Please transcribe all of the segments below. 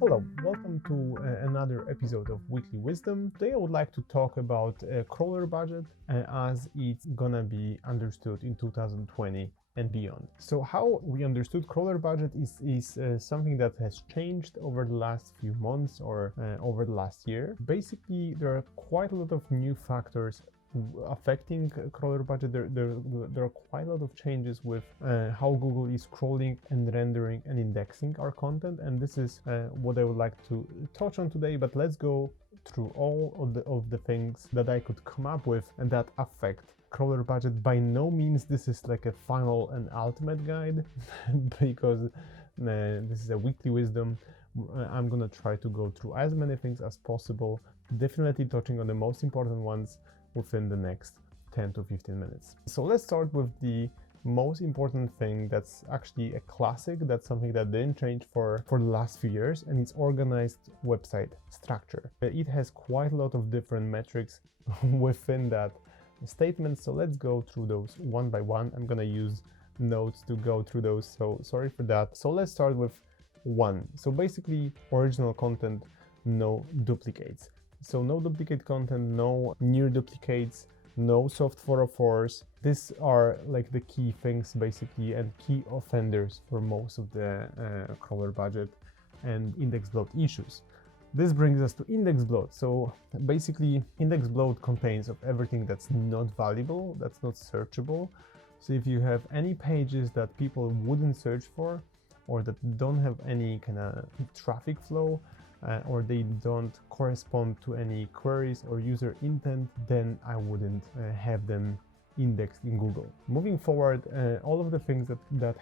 Hello, welcome to another episode of Weekly Wisdom. Today I would like to talk about crawler budget as it's gonna be understood in 2020 and beyond. So how we understood crawler budget is something that has changed over the last few months or over the last year. Basically, there are quite a lot of new factors affecting crawler budget. There are quite a lot of changes with how Google is crawling and rendering and indexing our content, and this is what I would like to touch on today. But let's go through all of the things that I could come up with and that affect crawler budget. By no means this is like a final and ultimate guide because this is a weekly wisdom. I'm gonna try to go through as many things as possible, definitely touching on the most important ones within the next 10 to 15 minutes. So let's start with the most important thing that's actually a classic. That's something that didn't change for the last few years, and it's organized website structure. It has quite a lot of different metrics within that statement. So let's go through those one by one. I'm gonna use notes to go through those, so sorry for that. So let's start with one. So basically, original content, no duplicates. So no duplicate content, no near duplicates, no soft 404s. These are like the key things basically and key offenders for most of the crawler budget and index bloat issues. This brings us to index bloat. So basically index bloat contains of everything that's not valuable, that's not searchable. So if you have any pages that people wouldn't search for or that don't have any kind of traffic flow, or they don't correspond to any queries or user intent, then I wouldn't have them indexed in Google. Moving forward, all of the things that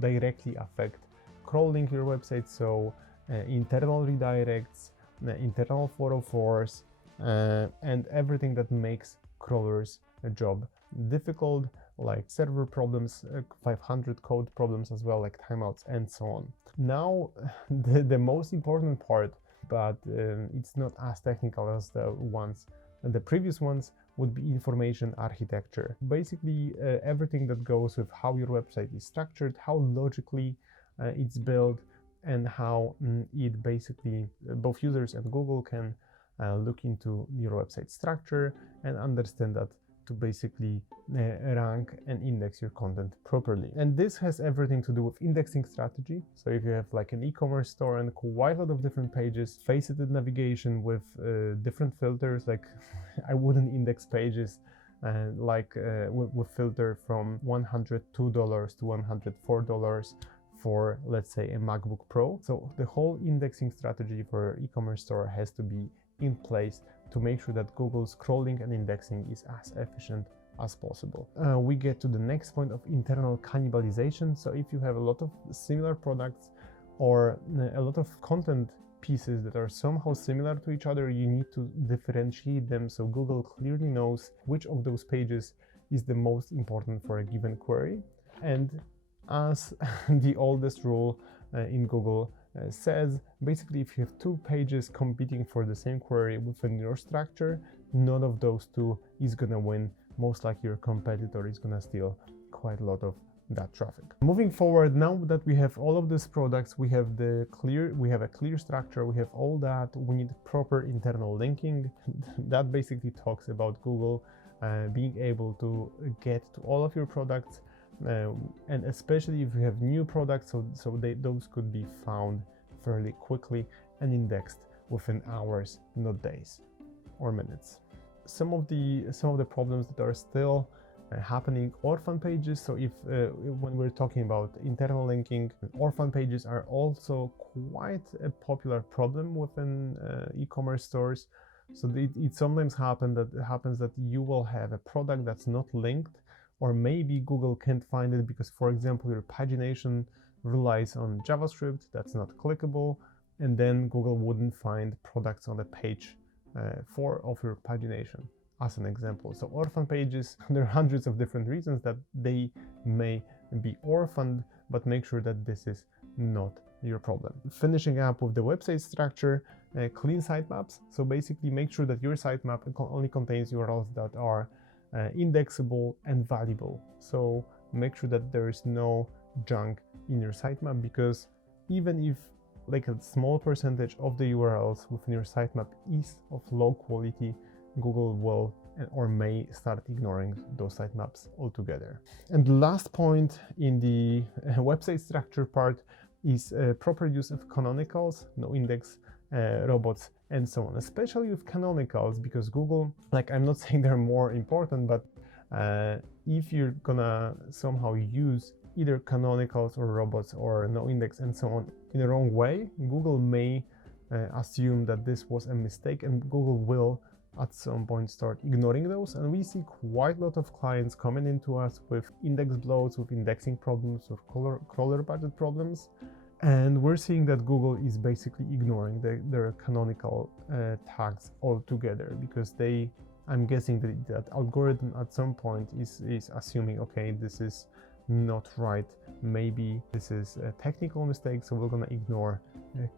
directly affect crawling your website, so internal redirects, internal 404s, and everything that makes crawlers' job difficult, like server problems, 500 code problems as well, like timeouts and so on. Now, the most important part, but it's not as technical as the previous ones, would be information architecture. Basically, everything that goes with how your website is structured, how logically it's built, and how it basically, both users and Google can look into your website structure and understand that to basically rank and index your content properly. And this has everything to do with indexing strategy. So if you have like an e-commerce store and quite a lot of different pages, faceted navigation with different filters, like I wouldn't index pages with filter from $102 to $104 for, let's say, a MacBook Pro. So the whole indexing strategy for e-commerce store has to be in place to make sure that Google's crawling and indexing is as efficient as possible. We get to the next point of internal cannibalization. So if you have a lot of similar products or a lot of content pieces that are somehow similar to each other, you need to differentiate them so Google clearly knows which of those pages is the most important for a given query. And as the oldest rule in Google says, basically if you have two pages competing for the same query within your structure, none of those two is gonna win. Most likely your competitor is gonna steal quite a lot of that traffic. Moving forward, now that we have all of these products, we have a clear structure, we have all that, we need proper internal linking. That basically talks about Google being able to get to all of your products, and especially if you have new products, so those could be found fairly quickly and indexed within hours, not days or minutes. Some of the problems that are still happening, orphan pages. So if when we're talking about internal linking, orphan pages are also quite a popular problem within e-commerce stores. So it sometimes happens that you will have a product that's not linked, or maybe Google can't find it because, for example, your pagination relies on JavaScript that's not clickable, and then Google wouldn't find products on the page 4 of your pagination, as an example. So orphan pages, there are hundreds of different reasons that they may be orphaned, but make sure that this is not your problem. Finishing up with the website structure, clean sitemaps. So basically make sure that your sitemap only contains URLs that are indexable and valuable. So make sure that there is no junk in your sitemap, because even if like a small percentage of the URLs within your sitemap is of low quality, Google will or may start ignoring those sitemaps altogether. And the last point in the website structure part is proper use of canonicals, Noindex, robots, and so on, especially with canonicals, because Google, like, I'm not saying they're more important, but if you're gonna somehow use either canonicals or robots or Noindex and so on in the wrong way, Google may assume that this was a mistake, and Google will at some point start ignoring those. And we see quite a lot of clients coming into us with index bloats, with indexing problems, with crawler budget problems, and we're seeing that Google is basically ignoring their canonical tags altogether, because I'm guessing that algorithm at some point is assuming, okay, this is not right, maybe this is a technical mistake, so we're gonna ignore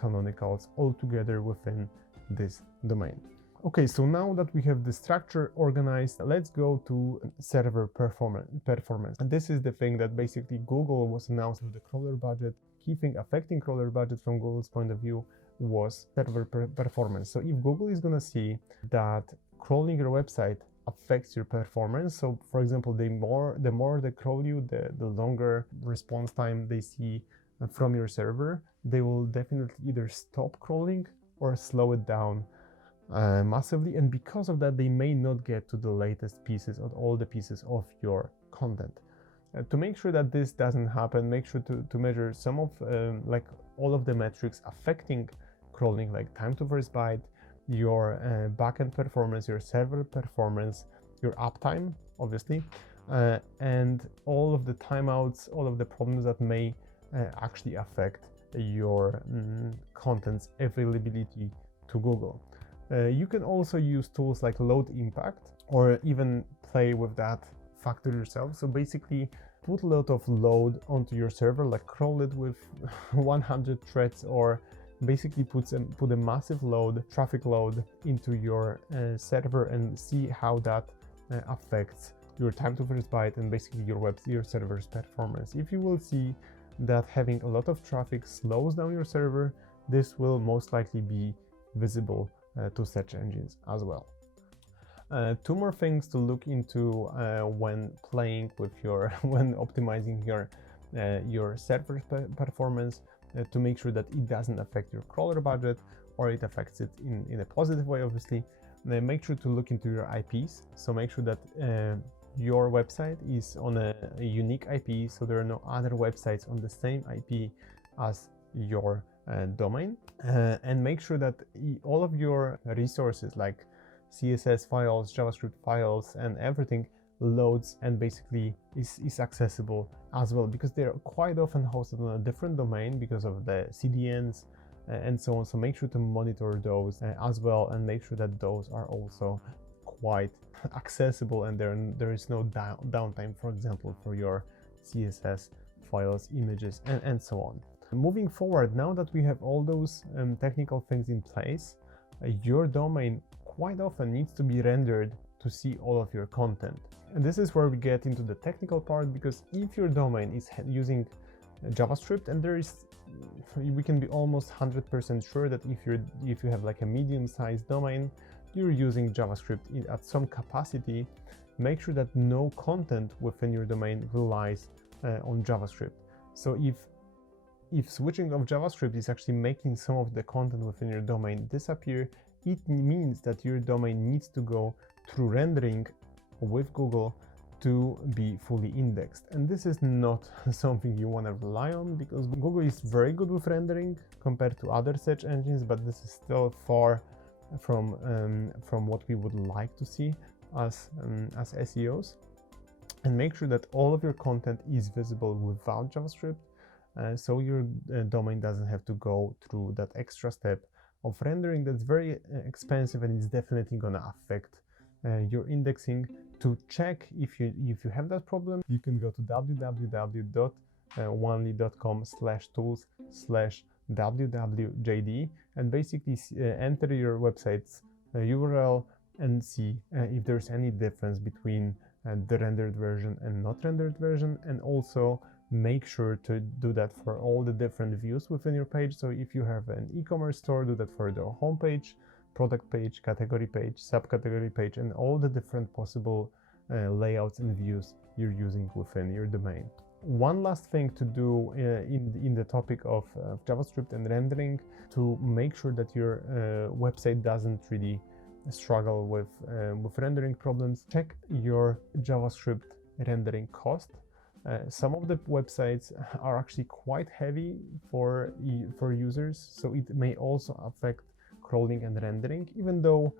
canonicals altogether within this domain. Okay, so now that we have the structure organized, let's go to server performance. And this is the thing that basically Google was announced with the crawler budget. Key thing affecting crawler budget from Google's point of view was server performance. So if Google is gonna see that crawling your website affects your performance, so for example, the more they crawl you, the longer response time they see from your server, they will definitely either stop crawling or slow it down massively, and because of that they may not get to the latest pieces of all the pieces of your content. To make sure that this doesn't happen, make sure to measure some of like all of the metrics affecting crawling, like time to first byte, your backend performance, your server performance, your uptime, obviously, and all of the timeouts, all of the problems that may actually affect your content's availability to Google. You can also use tools like load impact, or even play with that factor yourself. So basically put a lot of load onto your server, like crawl it with 100 threads, or basically put a massive load, traffic load into your server, and see how that affects your time to first byte and basically your server's performance. If you will see that having a lot of traffic slows down your server, this will most likely be visible to search engines as well. Two more things to look into when playing with when optimizing your server performance, to make sure that it doesn't affect your crawler budget, or it affects it in a positive way, obviously. Make sure to look into your IPs. So make sure that your website is on a unique IP, so there are no other websites on the same IP as your domain, and make sure that all of your resources like CSS files, JavaScript files, and everything loads and basically is accessible as well, because they're quite often hosted on a different domain because of the CDNs and so on. So make sure to monitor those as well, and make sure that those are also quite accessible, and there is no downtime, for example, for your CSS files, images, and so on. Moving forward, now that we have all those technical things in place, your domain quite often needs to be rendered to see all of your content. And this is where we get into the technical part, because if your domain is using JavaScript, and we can be almost 100% sure that if you have like a medium-sized domain, you're using JavaScript at some capacity, make sure that no content within your domain relies on JavaScript. So if switching of JavaScript is actually making some of the content within your domain disappear, it means that your domain needs to go through rendering with Google to be fully indexed. And this is not something you want to rely on, because Google is very good with rendering compared to other search engines, but this is still far from what we would like to see as SEOs. And make sure that all of your content is visible without JavaScript, so your domain doesn't have to go through that extra step of rendering that's very expensive, and it's definitely gonna affect your indexing. To check if you have that problem, you can go to www.onely.com/tools/wwjd and basically enter your website's URL and see if there's any difference between the rendered version and not rendered version, and also make sure to do that for all the different views within your page. So if you have an e-commerce store, do that for the homepage, product page, category page, subcategory page, and all the different possible layouts and views you're using within your domain. One last thing to do in the topic of JavaScript and rendering, to make sure that your website doesn't really struggle with rendering problems, check your JavaScript rendering cost. Some of the websites are actually quite heavy for users, so it may also affect crawling and rendering. Even though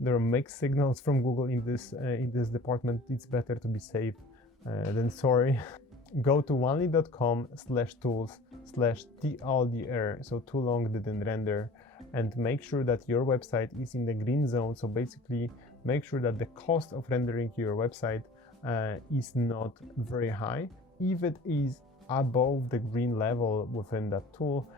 there are mixed signals from Google in this department, it's better to be safe than sorry. Go to only.com/tools/tldr, so too long didn't render, and make sure that your website is in the green zone. So basically make sure that the cost of rendering your website is not very high. If it is above the green level within that tool,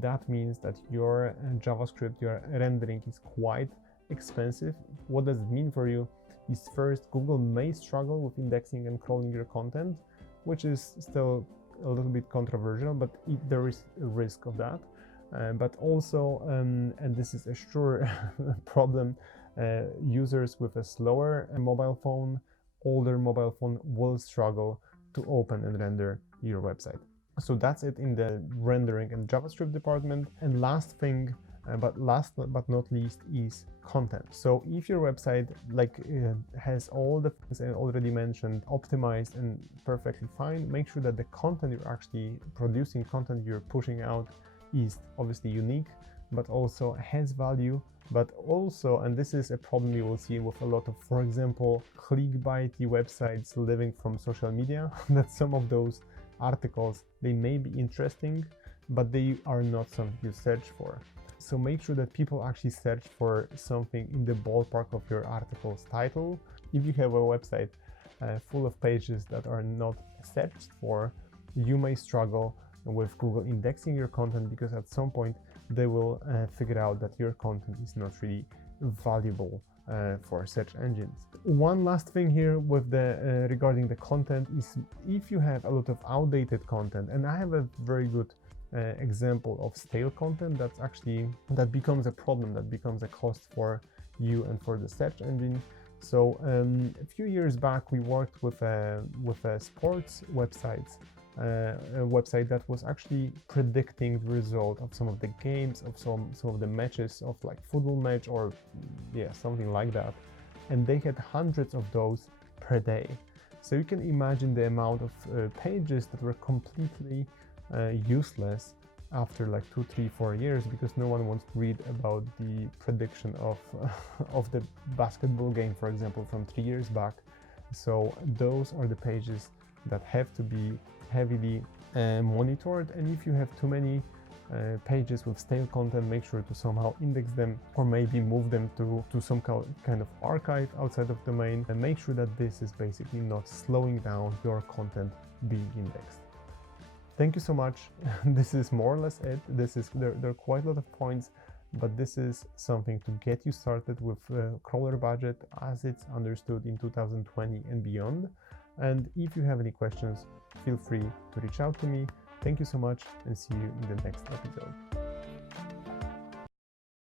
that means that your JavaScript, your rendering is quite expensive. What does it mean for you is, first, Google may struggle with indexing and crawling your content, which is still a little bit controversial, but there is a risk of that. But also, and this is a sure problem, users with a slower mobile phone, older mobile phone, will struggle to open and render your website. So that's it in the rendering and JavaScript department. And last thing, last but not least, is content. So if your website has all the things I already mentioned optimized and perfectly fine, make sure that the content you're actually producing, content you're pushing out, is obviously unique, but also has value. But also, and this is a problem you will see with a lot of, for example, clickbaity websites living from social media, that some of those articles, they may be interesting, but they are not something you search for. So make sure that people actually search for something in the ballpark of your article's title. If you have a website full of pages that are not searched for, you may struggle with Google indexing your content, because at some point they will figure out that your content is not really valuable for search engines. One last thing here with the regarding the content is, if you have a lot of outdated content, and I have a very good example of stale content that becomes a problem, that becomes a cost for you and for the search engine. So a few years back, we worked with a sports website, a website that was actually predicting the result of some of the games, of some of the matches, of like football match or something like that, and they had hundreds of those per day. So you can imagine the amount of pages that were completely useless after like 2, 3, 4 years, because no one wants to read about the prediction of of the basketball game, for example, from 3 years back. So those are the pages that have to be heavily monitored. And if you have too many pages with stale content, make sure to somehow index them, or maybe move them to some kind of archive outside of the domain, and make sure that this is basically not slowing down your content being indexed. Thank you so much. This is more or less it. There are quite a lot of points, but this is something to get you started with crawler budget as it's understood in 2020 and beyond. And if you have any questions, feel free to reach out to me. Thank you so much, and see you in the next episode.